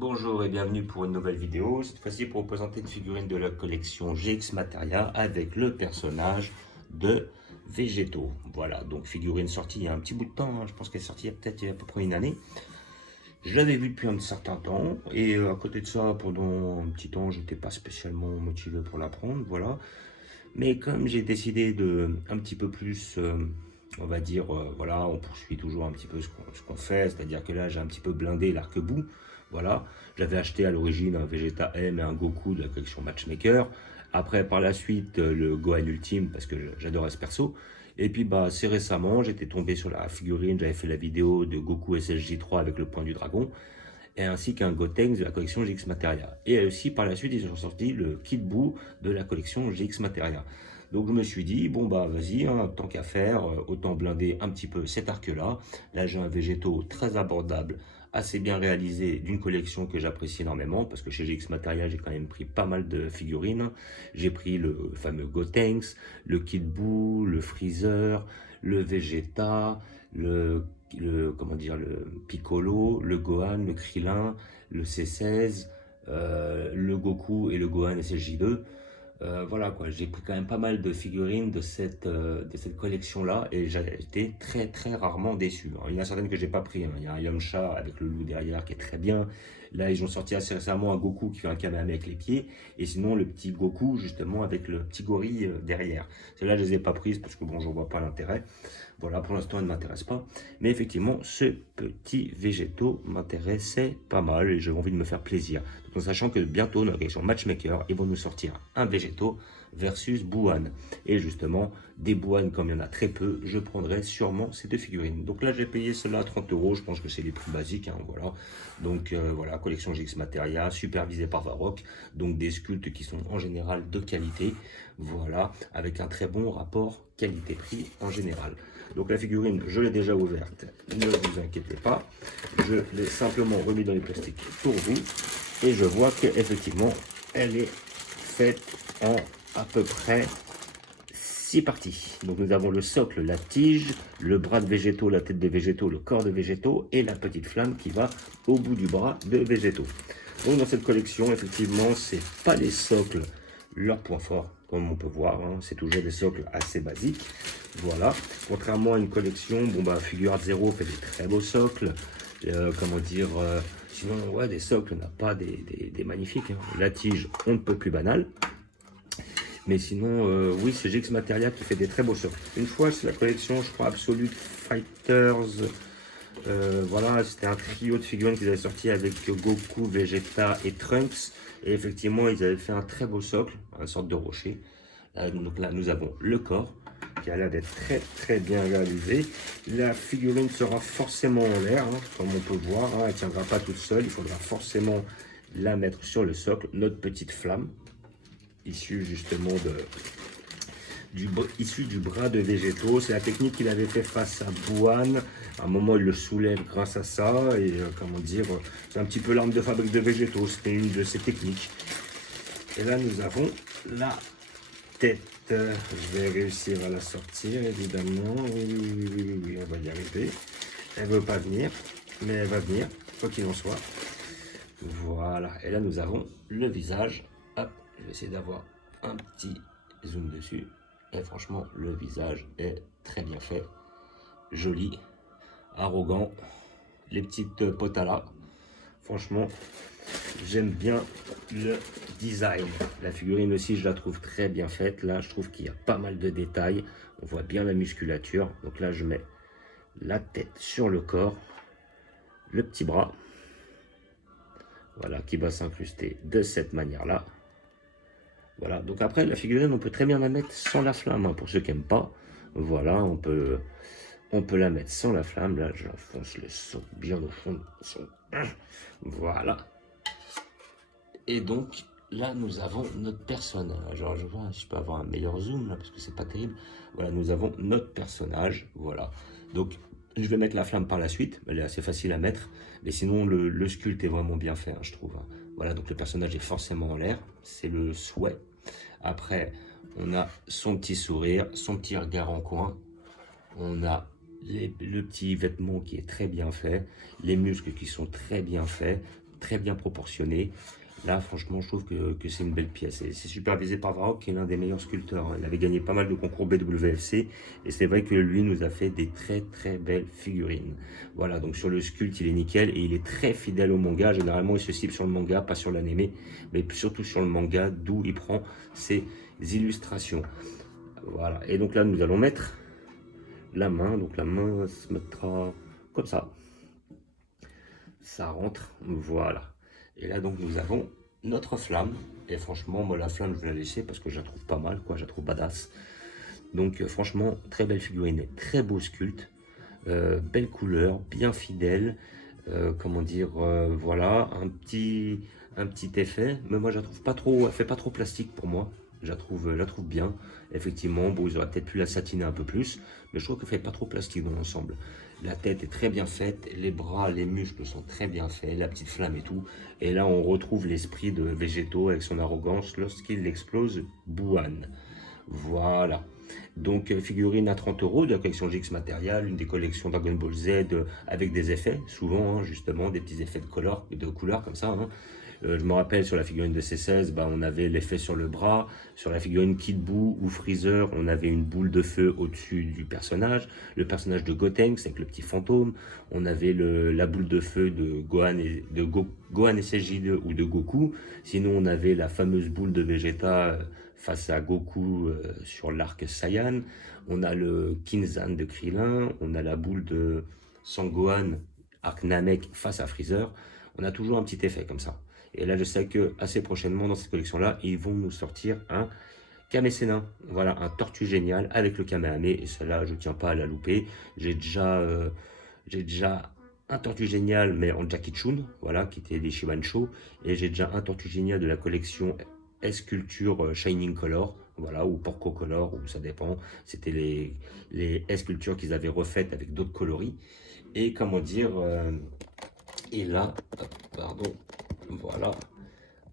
Bonjour et bienvenue pour une nouvelle vidéo. Cette fois-ci pour vous présenter une figurine de la collection GX Materia avec le personnage de Végétaux. Voilà, donc figurine sortie il y a un petit bout de temps, hein. Je pense qu'elle est sortie il y a à peu près une année. Je l'avais vu depuis un certain temps et à côté de ça, pendant un petit temps, j'étais pas spécialement motivé pour la prendre, voilà. Mais comme j'ai décidé de un petit peu plus, on va dire, voilà, on poursuit toujours un petit peu ce qu'on fait, c'est-à-dire que là j'ai un petit peu blindé l'arc-bout, voilà. J'avais acheté à l'origine un Vegeta M et un Goku de la collection Matchmaker. Après, par la suite, le Gohan Ultime parce que j'adorais ce perso. Et puis, bah, assez récemment, j'étais tombé sur la figurine, j'avais fait la vidéo de Goku SSJ3 avec le point du dragon et ainsi qu'un Gotenks de la collection GX Materia. Et aussi par la suite, ils ont sorti le Kid Buu de la collection GX Materia. Donc je me suis dit, bon bah vas-y, hein, tant qu'à faire, autant blinder un petit peu cet arc-là. Là j'ai un végétaux très abordable, assez bien réalisé, d'une collection que j'apprécie énormément, parce que chez GX Materia j'ai quand même pris pas mal de figurines. J'ai pris le fameux Gotenks, le Kid Buu, le Freezer, le Vegeta, comment dire, le Piccolo, le Gohan, le Krillin, le C16, le Goku et le Gohan SSJ2. Voilà quoi, j'ai pris quand même pas mal de figurines de cette collection-là et j'ai été très très rarement déçu, hein. Il y en a certaines que j'ai pas pris, hein. Il y a un Yamcha avec le loup derrière qui est très bien. Là, ils ont sorti assez récemment un Goku qui fait un Kamehameha avec les pieds et sinon le petit Goku justement avec le petit gorille derrière. Celles-là, je les ai pas prises parce que bon, je vois pas l'intérêt. Voilà, pour l'instant, elle ne m'intéresse pas. Mais effectivement, ce petit végétaux m'intéressait pas mal et j'avais envie de me faire plaisir. Donc, en sachant que bientôt, dans la collection Matchmaker, ils vont nous sortir un végétaux versus Bouhan. Et justement, des Bouhan, comme il y en a très peu, je prendrai sûrement ces deux figurines. Donc là, j'ai payé cela à 30 €. Je pense que c'est les prix basiques, hein, voilà. Donc voilà, collection GX Materia, supervisée par Varrock. Donc des sculptes qui sont en général de qualité. Voilà, avec un très bon rapport qualité-prix en général. Donc la figurine, je l'ai déjà ouverte, ne vous inquiétez pas. Je l'ai simplement remis dans les plastiques pour vous. Et je vois qu'effectivement, elle est faite en à peu près 6 parties. Donc nous avons le socle, la tige, le bras de végétaux, la tête de végétaux, le corps de végétaux et la petite flamme qui va au bout du bras de végétaux. Donc dans cette collection, effectivement, c'est pas les socles leur point fort, comme on peut voir, hein. C'est toujours des socles assez basiques. Voilà. Contrairement à une collection, bon bah Figure Art Zero fait des très beaux socles. Comment dire, sinon ouais, des socles n'a pas des magnifiques, hein. La tige, on ne peut plus banal. Mais sinon, oui, c'est GX Materia qui fait des très beaux socles. Une fois, c'est la collection, je crois, Absolute Fighters. Voilà, c'était un trio de figurines qu'ils avaient sorti avec Goku, Vegeta et Trunks. Et effectivement, ils avaient fait un très beau socle, une sorte de rocher. Donc là, nous avons le corps, qui a l'air d'être très très bien réalisé. La figurine sera forcément en l'air, hein, comme on peut voir, hein. Elle ne tiendra pas toute seule, il faudra forcément la mettre sur le socle. Notre petite flamme, issue justement issu du bras de végétaux. C'est la technique qu'il avait fait face à Bouhan. À un moment, il le soulève grâce à ça. Et comment dire, c'est un petit peu l'arme de fabrique de végétaux. C'était une de ses techniques. Et là, nous avons la tête. Je vais réussir à la sortir, évidemment. Oui, on va y arriver. Elle ne veut pas venir, mais elle va venir, quoi qu'il en soit. Voilà. Et là, nous avons le visage. Hop, je vais essayer d'avoir un petit zoom dessus. Et franchement, le visage est très bien fait. Joli, arrogant. Les petites potas là. Franchement, j'aime bien le design. La figurine aussi, je la trouve très bien faite. Là, je trouve qu'il y a pas mal de détails. On voit bien la musculature. Donc là, je mets la tête sur le corps. Le petit bras. Voilà, qui va s'incruster de cette manière-là. Voilà, donc après, la figurine, on peut très bien la mettre sans la flamme, hein, pour ceux qui n'aiment pas. Voilà, on peut la mettre sans la flamme. Là, j'enfonce le son bien au fond de son... Voilà. Et donc, là, nous avons notre personnage. Alors, je vois, je peux avoir un meilleur zoom, là, parce que c'est pas terrible. Voilà, nous avons notre personnage, voilà. Donc, je vais mettre la flamme par la suite. Elle est assez facile à mettre. Mais sinon, le sculpte est vraiment bien fait, hein, je trouve, hein. Voilà, donc le personnage est forcément en l'air. C'est le souhait. Après, on a son petit sourire, son petit regard en coin. On a le petit vêtement qui est très bien fait. Les muscles qui sont très bien faits. très bien proportionné. Là, franchement, je trouve que c'est une belle pièce. Et c'est supervisé par Varrock, qui est l'un des meilleurs sculpteurs. Il avait gagné pas mal de concours BWFC. Et c'est vrai que lui nous a fait des très belles figurines. Voilà, donc sur le sculpte, il est nickel. Et il est très fidèle au manga. Généralement, il se cible sur le manga, pas sur l'animé. Mais surtout sur le manga, d'où il prend ses illustrations. Voilà, et donc là, nous allons mettre la main. Donc la main se mettra comme ça. Ça rentre, voilà. Et là, donc, nous avons notre flamme. Et franchement, moi, la flamme, je vais la laisser parce que je la trouve pas mal, quoi. Je la trouve badass. Donc, franchement, très belle figurine, très beau sculpte. Belle couleur, bien fidèle. Comment dire, voilà, un petit effet. Mais moi, je la trouve pas trop, elle fait pas trop plastique pour moi. Je la trouve bien. Effectivement, bon, ils auraient peut-être pu la satiner un peu plus. Mais je trouve qu'elle fait pas trop plastique dans l'ensemble. La tête est très bien faite, les bras, les muscles sont très bien faits, la petite flamme et tout. Et là, on retrouve l'esprit de Végéto avec son arrogance lorsqu'il explose Buan. Voilà. Donc, figurine à 30 € de la collection GX Material, une des collections Dragon Ball Z avec des effets, souvent, hein, justement, des petits effets de couleur comme ça. Hein. Je me rappelle sur la figurine de C16, bah, on avait l'effet sur le bras. Sur la figurine Kid Buu ou Freezer, on avait une boule de feu au-dessus du personnage. Le personnage de Gotenks avec le petit fantôme. On avait la boule de feu de Gohan et Gohan SSJ2 ou de Goku. Sinon, on avait la fameuse boule de Vegeta face à Goku sur l'arc Saiyan. On a le Kinzan de Krillin. On a la boule de Sangohan, arc Namek face à Freezer. On a toujours un petit effet comme ça. Et là, je sais que assez prochainement, dans cette collection-là, ils vont nous sortir un Kame-Sennin. Voilà, un tortue génial avec le Kamehame. Et celle-là, je ne tiens pas à la louper. J'ai déjà un tortue génial, mais en Jackie Chun, voilà, qui était des Shibansho. Et j'ai déjà un tortue génial de la collection S-Culture Shining Color. Voilà, ou Porco Color, ou ça dépend. C'était les S-Culture qu'ils avaient refaites avec d'autres coloris. Et comment dire... et là, pardon... Voilà,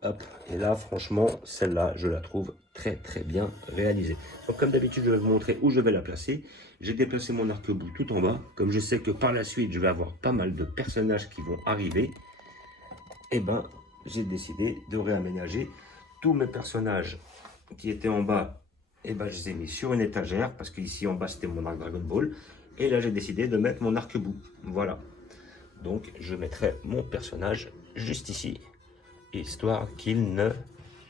hop, et là franchement celle-là je la trouve très bien réalisée. Donc comme d'habitude je vais vous montrer où je vais la placer. J'ai déplacé mon arc-bout tout en bas, comme je sais que par la suite je vais avoir pas mal de personnages qui vont arriver. Et ben j'ai décidé de réaménager tous mes personnages qui étaient en bas. Et ben je les ai mis sur une étagère parce qu'ici en bas c'était mon arc Dragon Ball. Et là j'ai décidé de mettre mon arc-bout, voilà. Donc je mettrai mon personnage juste ici, histoire qu'il ne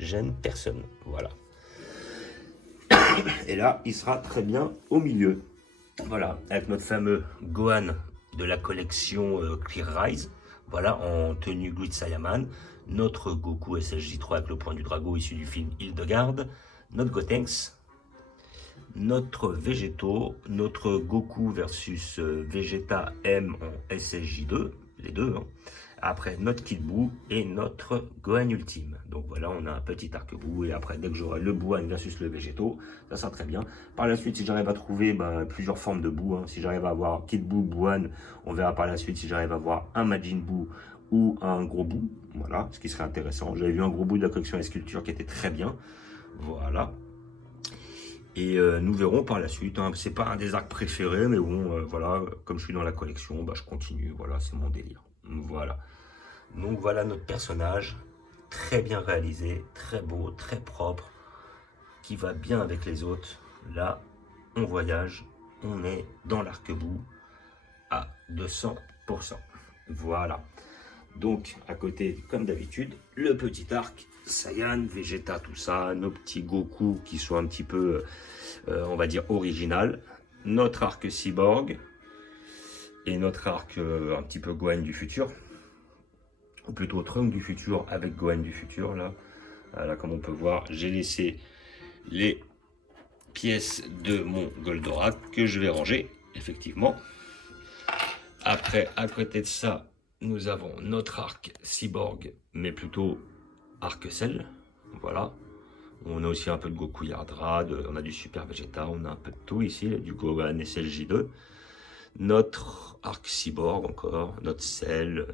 gêne personne. Voilà. Et là, il sera très bien au milieu. Voilà, avec notre fameux Gohan de la collection Clear Rise. Voilà, en tenue Grid Saiyaman. Notre Goku SSJ3 avec le point du dragon issu du film Hildegarde. Notre Gotenks. Notre Végéto. Notre Goku versus Vegeta M en SSJ2. Les deux, hein. Après notre Kid Buu et notre Gohan Ultime. Donc voilà, on a un petit arc-bout. Et après, dès que j'aurai le Buan versus le Végéto, ça sera très bien. Par la suite, si j'arrive à trouver plusieurs formes de Buu, hein, si j'arrive à avoir Kid Buu, Buan, on verra par la suite si j'arrive à avoir un Majin Buu ou un gros Buu. Voilà, ce qui serait intéressant. J'avais vu un gros Buu de la collection S-Culture qui était très bien. Voilà. Et nous verrons par la suite. Hein. C'est pas un des arcs préférés, mais bon, voilà, comme je suis dans la collection, je continue. Voilà, c'est mon délire. Voilà. Donc voilà notre personnage, très bien réalisé, très beau, très propre, qui va bien avec les autres. Là, on voyage, on est dans l'arc-bout à 200%. Voilà. Donc, à côté, comme d'habitude, le petit arc, Saiyan, Vegeta, tout ça, nos petits Goku qui sont un petit peu, on va dire, original. Notre arc Cyborg et notre arc un petit peu Gohan du futur. Ou plutôt Trunks du futur avec Gohan du futur. Là, voilà, comme on peut voir, j'ai laissé les pièces de mon Goldorak que je vais ranger, effectivement. Après, à côté de ça, nous avons notre arc Cyborg, mais plutôt arc Cell. Voilà. On a aussi un peu de Goku Yardrad, on a du Super Vegeta, on a un peu de tout ici, du Gohan SLJ2. Notre arc Cyborg encore, notre Cell,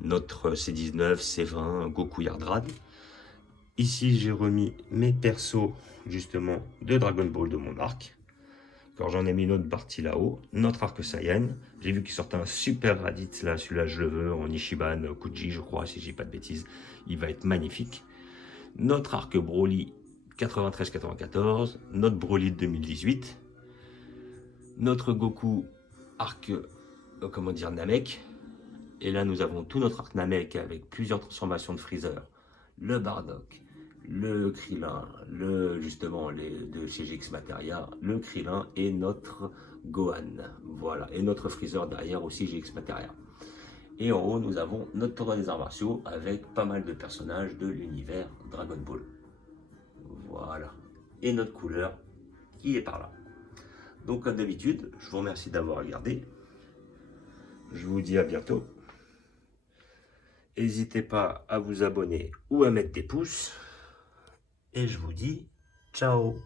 notre C19, C20, Goku Yardrad. Ici, j'ai remis mes persos, justement, de Dragon Ball de mon arc. Alors j'en ai mis une autre partie là-haut, notre Arc Saiyan. J'ai vu qu'il sortait un super Raditz là, celui-là je le veux, en Ichiban Kuji je crois, si je dis pas de bêtises. Il va être magnifique. Notre Arc Broly 93-94, notre Broly de 2018, notre Goku Arc, comment dire, Namek. Et là nous avons tout notre Arc Namek avec plusieurs transformations de Freezer. Le Bardock, le Krillin, justement de chez GX Materia, le Krillin et notre Gohan. Voilà, et notre Freezer derrière aussi GX Materia. Et en haut, nous avons notre tournoi des arts martiaux avec pas mal de personnages de l'univers Dragon Ball. Voilà. Et notre couleur qui est par là. Donc comme d'habitude, je vous remercie d'avoir regardé. Je vous dis à bientôt. N'hésitez pas à vous abonner ou à mettre des pouces. Et je vous dis ciao.